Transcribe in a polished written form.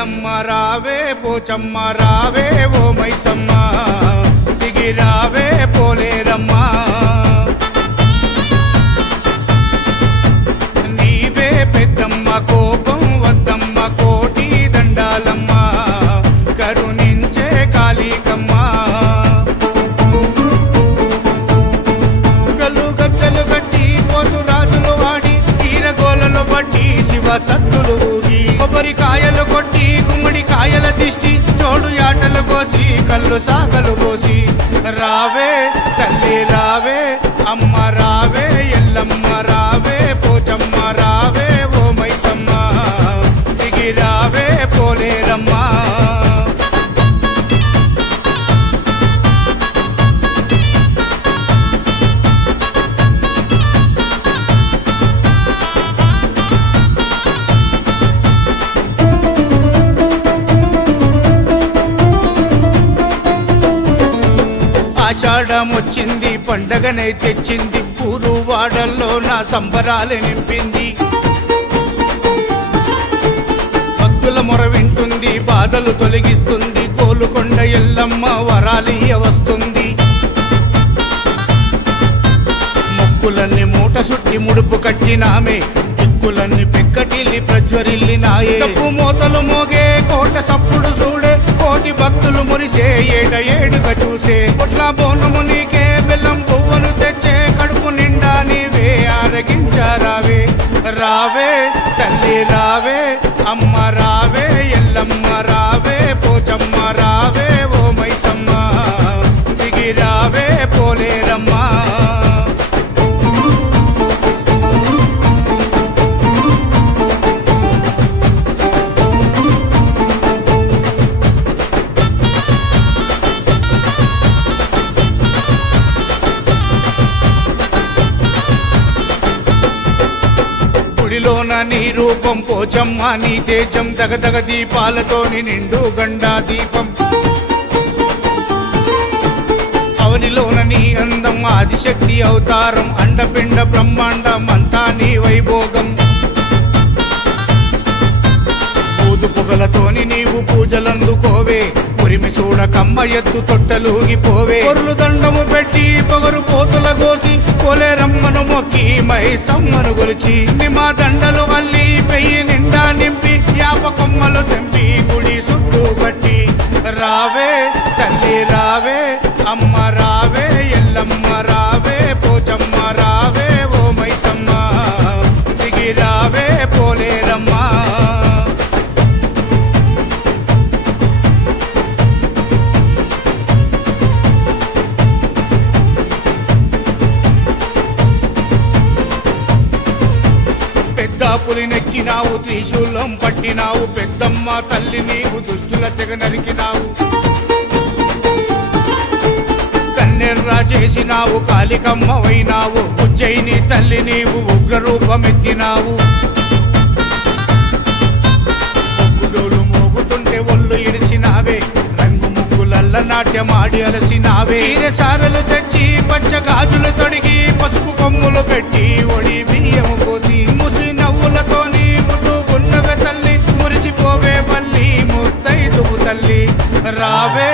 ఎల్లమ్మ రావే పోచమ్మ రావే ఓ మైసమ్మ దిగి రావే పోలేరమ్మ నీవే పెద్దమ్మ కోపం వద్దమ్మ కోటి దండాలమ్మ కరుణించే కాళికమ్మ గల్లు గజ్జలు గట్టి పోతు రాజులు వాడి తీరగోలలు పట్టి శివ సత్తులు ఊగి కొబ్బరికాయలు కొట్టి గుమ్మడి కాయల దిష్టి జోడు యాటలు కోసి కళ్ళు సాగలు పోసి రావే తల్లి రావే అమ్మ రావే ఎల్లమ్మ రావే పోచమ్మ రావే ఓ మైసమ్మ దిగి రావే పోలేరమ్మ ఆషాఢం వచ్చింది పండగనే తెచ్చింది ఊరు వాడల్లో నా సంబరాలు నింపింది భక్తుల మొర వింటుంది బాధలు తొలగిస్తుంది కోలుకొండ ఎల్లమ్మ వరాలియ వస్తుంది మొక్కులన్నీ మూట సుట్టి ముడుపు కట్టినామే దిక్కులన్నీ పెక్కటిల్లి ప్రజ్వరిల్లినాయే డప్పు మోతలు మోగే కోట సప్పుడు చూడే కోటి భక్తులు మురిసే ఏట ఏడుగా చూసే పొట్ల బోనము నీకే బెల్లం పువ్వును తెచ్చే కడుపు నిండా నీవే ఆరగించారావే రావే తల్లి రావే అమ్మ రావే ఎల్లమ్మ రావే పోచమ్మ రావే ఓ మైసమ్మ దిగి రావే పోలేరమ్మ గుడిలోన నీ రూపం పోచమ్మ నీ తేజం దగదగ దీపాలతోని నిండు గండా దీపం అవనిలోన నీ అందం ఆదిశక్తి అవతారం అండపిండ బ్రహ్మాండం అంతా నీ వైభోగం ఊదు పొగలతోని నీవు పూజలందుకోవే ఉరిమి చూడకమ్మ ఎత్తు తొట్టలూగిపోవే పొరులు దండము పెట్టి పొగరు పోతుల గోసి పోలేరమ్మను మొక్కి మైసమ్మను గొలిచి నిమ్మ దండలు అల్లి పెయ్యి నిండా నింపి యాప కొమ్మలు తెంపి గుడి చుట్టూ కట్టి రావే తల్లి రావే అమ్మ రావే ఎల్లమ్మ రావే పోచమ్మ రావే ఓ మైసమ్మ దిగి రావే పోలేరమ్మ పులి నెక్కినావు త్రిశూలం పట్టినావు పెద్దమ్మ తల్లి నీవు దుష్టుల తెగ నరికినావు కన్నెర్రా చేసినావు కాళికమ్మ వైనావు ఉజ్జయిని తల్లి నీవు ఉగ్ర రూపమెత్తినావు ముగ్గుడోలు మోగుతుంటే ఒళ్ళు ఇడిసినావే రంగు ముగ్గులల్ల నాట్యమాడి అలసినావే సారలు తెచ్చి పచ్చ గాజులు తొడిగి పసుపు కొమ్ములు పెట్టి ఒడి బియ్యము పోసి ముసి నవ్వులతోని ముద్దుగున్నవే తల్లి మురిసిపోవే మళ్ళీ ముత్తైదువు తల్లి రావే